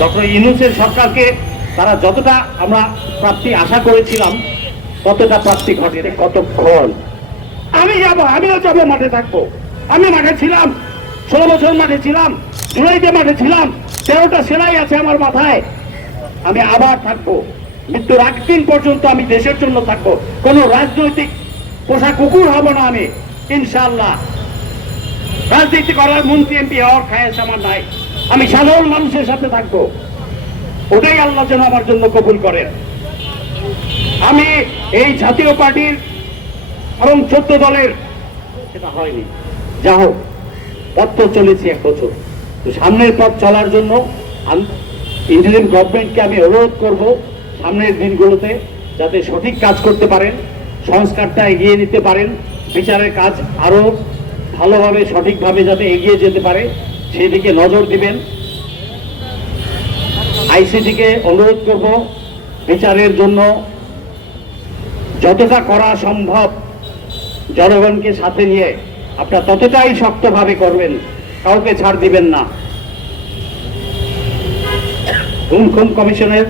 Doctor ইউনুসের সরকারকে তারা যতটা আমরা প্রাপ্তি আশা করেছিলাম ততটা প্রাপ্তি ঘটেনি। কতক্ষণ? আমি যাব আমিও যাব মাঠে থাকব। আমি মাঠে ছিলাম ষোলো বছর মাঠে ছিলাম জুলাইতে মাঠে ছিলাম তেরোটা সেলাই আছে আমার মাথায়। আমি আবার থাকব। মৃত্যুর আগ দিন পর্যন্ত আমি দেশের জন্য থাকব। কোনো রাজনৈতিক পোষা কুকুর হব না আমি ইনশাল্লাহ রাজনীতি করার মন্ত্রী এমপি হওয়ার খায়াস আমার নাই। আমি সাধারণ মানুষের সাথে থাকব। ওটাই আল্লাহ যেন আমার জন্য কবুল করেন। আমি এই জাতীয় পার্টির এবং চোদ্দ দলের, সেটা হয়নি। যা হোক, পথ তো চলেছি এক বছর। তো সামনের পথ চলার জন্য ইন্ডিয়ান গভর্নমেন্টকে আমি অনুরোধ করব সামনের দিনগুলোতে যাতে সঠিক কাজ করতে পারেন, সংস্কারটা এগিয়ে নিতে পারেন, বিচারের কাজ আরও ভালোভাবে, সঠিকভাবে যাতে এগিয়ে যেতে পারে। সেই দিকে নজর দিবেন। আইসিটিকে অনুরোধ করব বিচারের জন্য। যতটা করা সম্ভব জনগণকে সাথে নিয়ে আপনার ততটাই শক্তভাবে করবেন, কাউকে ছাড় দিবেন না। গুম খুম কমিশনের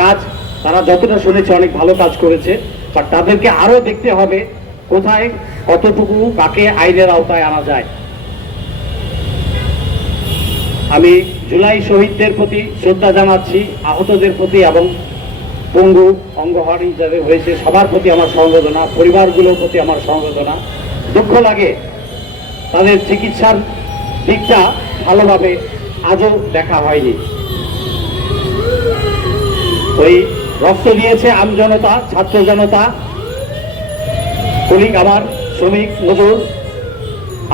কাজ, তারা যতটা শুনেছে অনেক ভালো কাজ করেছে বাট তাদেরকে আরও দেখতে হবে কোথায়, কতটুকু, কাকে আইনের আওতায় আনা যায়। আমি জুলাই শহীদদের প্রতি শ্রদ্ধা জানাচ্ছি, আহতদের প্রতি এবং পঙ্গু অঙ্গহানি যাদের হয়েছে, সবার প্রতি আমার সংবেদনা, পরিবারগুলোর প্রতি আমার সংবেদনা। দুঃখ লাগে তাদের চিকিৎসার দিকটা ভালোভাবে আজও দেখা হয়নি। ওই রক্ত দিয়েছে আমজনতা ছাত্র জনতা কলিগ আমার শ্রমিক মজুর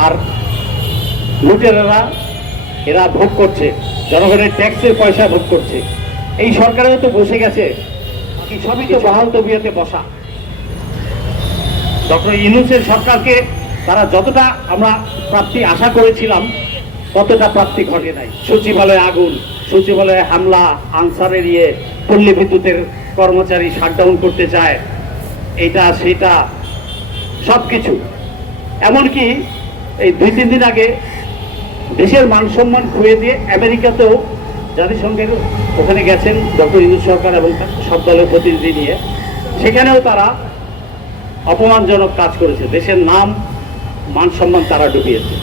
আর লুটেরারা এরা ভোগ করছে জনগণের ট্যাক্সের পয়সা ভোগ করছে। এই সরকারেও তো বসে গেছে সবই তো বহাল তবিয়তে বসা। ডক্টর ইউনুসের সরকারকে তারা যতটা আমরা প্রাপ্তি আশা করেছিলাম ততটা প্রাপ্তি ঘটে নাই। সচিবালয়ে আগুন সচিবালয়ে হামলা আনসারের ইয়ে পল্লী বিদ্যুতের কর্মচারী শাটডাউন করতে চায় এটা সেটা সব কিছু এমনকি এই দুই তিন দিন আগে দেশের মান সম্মান খুঁয়ে দিয়ে আমেরিকাতেও জাতিসংঘের ওখানে গেছেন ডক্টর ইন্দু সরকার এবং সব দলের প্রতিনিধি নিয়ে। সেখানেও তারা অপমানজনক কাজ করেছে। দেশের নাম মান সম্মান তারা ডুবিয়েছে।